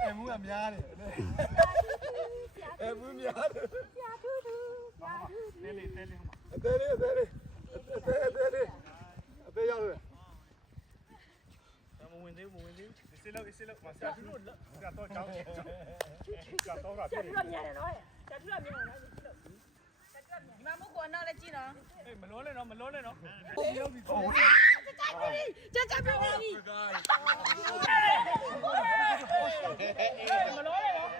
အဲ့မူကများတယ်အဲ့မူများတယ်တဲလေးရောက်တယ်မဝင်သေးဘူးစစ်လောက်မဆရာတို့ကတော့ကြောင်းကတော့ရပြည့်တယ်မြန်တယ်နော်ဆရာတို့မြန်တယ်နော်ဒီမှာမကောနောက်လည်းကြည့်နော်အေးမလုံးနဲ့နော်ဟုတ်ပြီကြာပြီမလုံးနဲ့နော်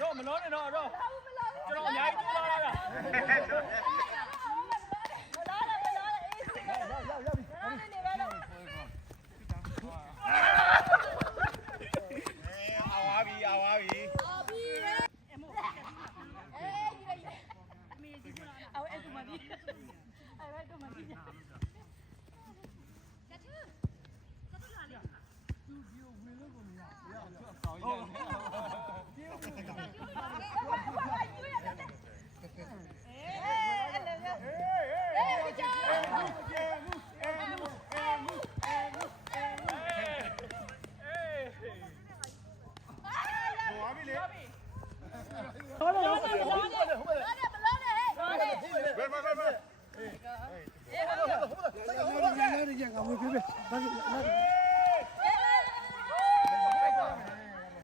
တော့မလုံးနဲ့နော်တော့ကျွန်တော်အများကြီးပြောလာတာ